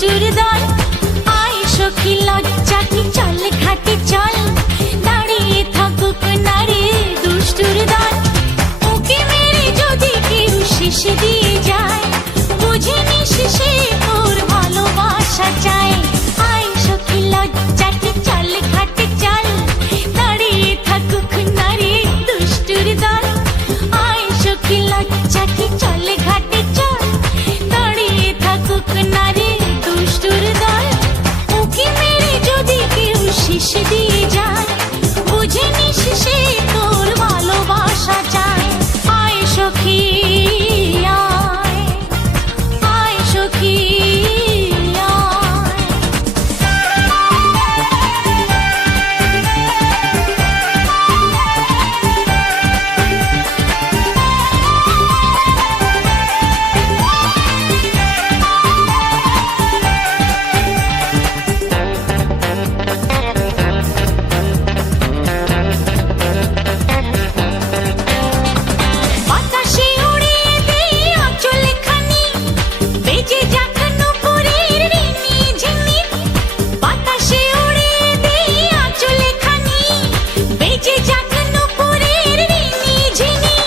দুষ্টুর দল। আয় সখী লজ্জা কি চল ঘাটে চল, দাঁড়িয়ে থাকুক না রে দুষ্টুর দল। ওকে মেরে যদি কেউ শেষ দিয়ে যায়, বুঝে নিস সে তোর ভালোবাসা চায়। আয় সখী লজ্জা কি চল ঘাটে চল, দাঁড়িয়ে থাকুক না রে দুষ্টুর দল। আয় সখী লজ্জা কি চল ঘাটে চল, দাঁড়িয়ে থাকুক না রে দুষ্টুর দল। ওকে মেরে যদি কেউ শেষ দিয়ে যায়, বুঝে নিস সে তোর ভালোবাসা চায়। আয় সখী আয়, আয় সখী বাতাসে উড়িয়ে দে আঁচল খানি, বেজে যাক নুপুরের রিনি ঝিনি। বাতাসে উড়িয়ে দে আঁচল খানি, বেজে যাক নুপুরের রিনি ঝিনি।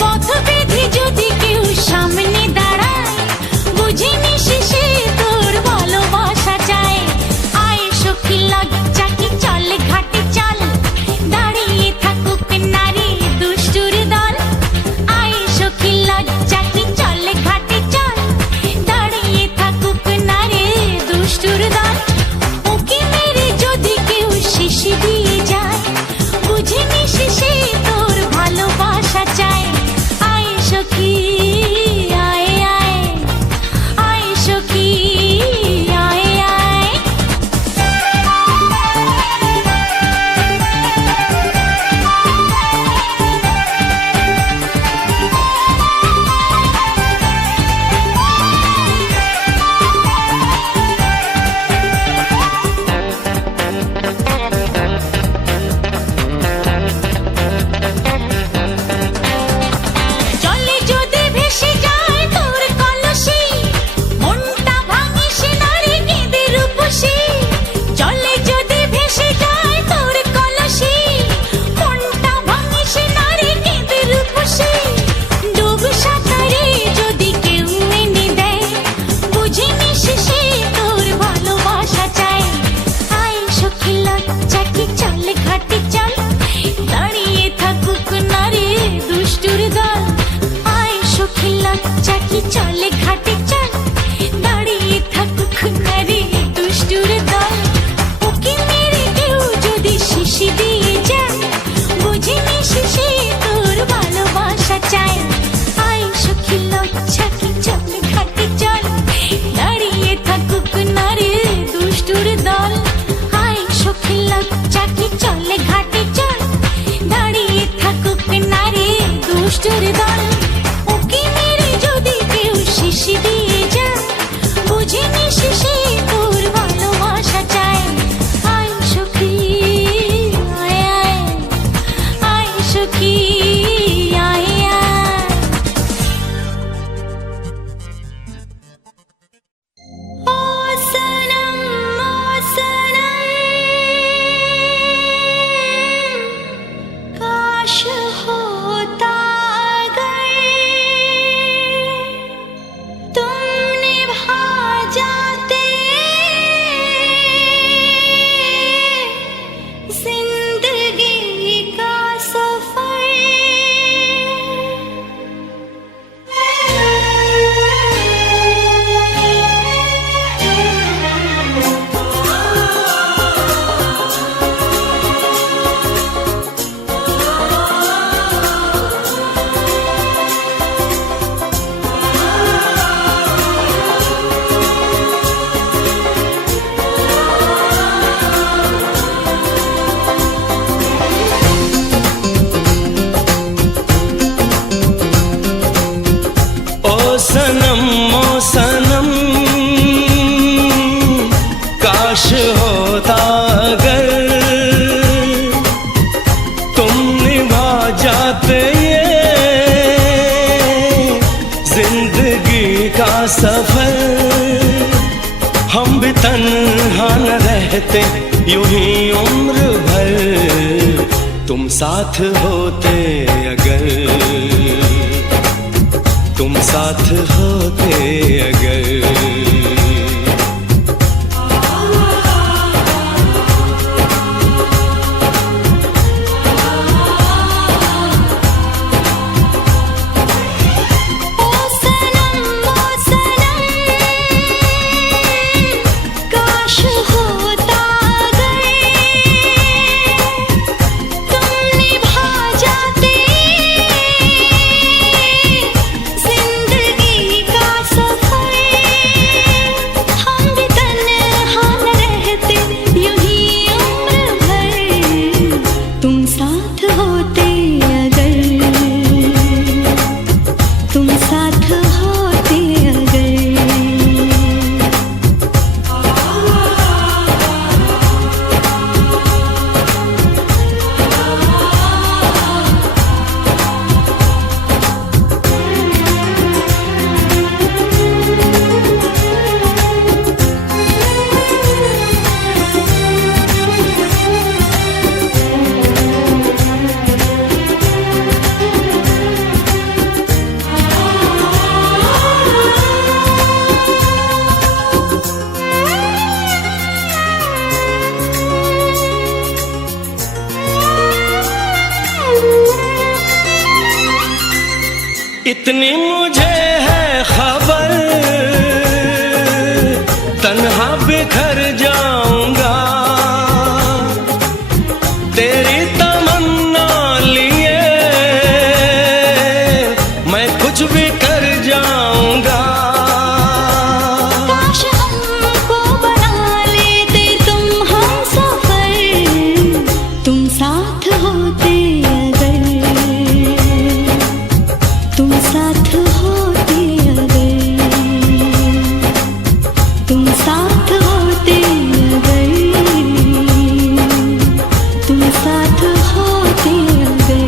পথ বেঁধে যদি কেউ সামনে দাঁড়ায়, বুঝে নিস সে তোর ভালোবাসা চায়। আয় সখী লজ্জা কি চল ঘাটে চল, দাঁড়িয়ে থাকুক না রে দুষ্টুর দল। আয় সখী লজ্জা কি চল ঘাটে চল, দাঁড়িয়ে থাকুক না রে দুষ্টুর দল। ওকে মেরে যদি কেউ শেষ দিয়ে যায়, বুঝে নিস সে তোর ভালোবাসা চায়। আয় সখী আয় আয়, আয় সখী আয় আয়। জলে যদি ভেসে যায় তোর কলসি, মনটা ভাঙিস না রে কেঁদে রূপসী। জলে যদি ভেসে যায় তোর কলসি, মনটা ভাঙিস না রে কেঁদে রূপসী। ডুব সাঁতারে যদি কেউ এনে দেয়, বুঝে নিস সে তোর ভালোবাসা চায়। আয় সখী লজ্জা কি চল ঘাটে চল, দাঁড়িয়ে থাকুক না রে দুষ্টুর দল। আয় সখী লজ্জা কি চল ঘাটে চল, দাঁড়িয়ে থাকুক না রে দুষ্টুর দল। ওকে মেরে কেউ যদি শেষ দিয়ে যায়, বুঝে নিস সে তোর ভালোবাসা চায়। আয় সখী লজ্জা কি চল ঘাটে চল, দাঁড়িয়ে থাকুক না রে দুষ্টুর দল। আয় সখী লজ্জা কি চল ঘাটে চল, দাঁড়িয়ে থাকুক না রে দুষ্টুর দল। ওকে মেরে যদি কেউ শেষ দিয়ে যায়, বুঝে নিস সে তোর ভালোবাসা চায়। আয় সখী আয় আয়, আয় সখী আয় আয়। ओ सनम काश होता अगर तुम निभा जाते जिंदगी का सनम काश होता अगर तुम निभा जाते ये जिंदगी का सफर। तन्हा न रहते यूं ही उम्र भर, तुम साथ होते अगर, तुम साथ होते अगर। इतनी मुझे है खबर, तन्हा बिखर जाऊंगा, तेरी तमन्ना लिए मैं कुछ भी कर जाऊंगा। काश हमको बना लेते तुम हमसफर, तुम साथ होते अगर, तुम साथ होते अगर, तुम साथ होते अगर, तुम साथ होते अगर।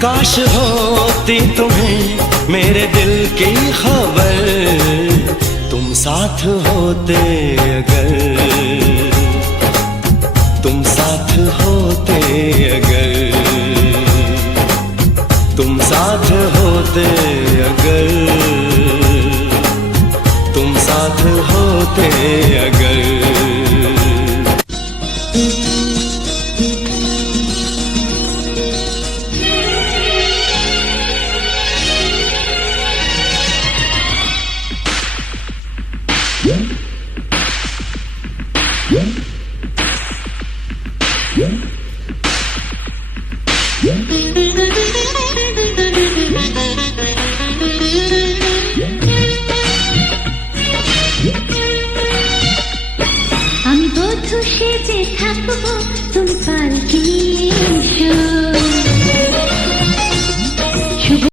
काश होती तुम्हें मेरे दिल की खबर, तुम साथ होते अगर, तुम साथ होते अगर, तुम साथ होते अगर, तुम साथ होते अगर।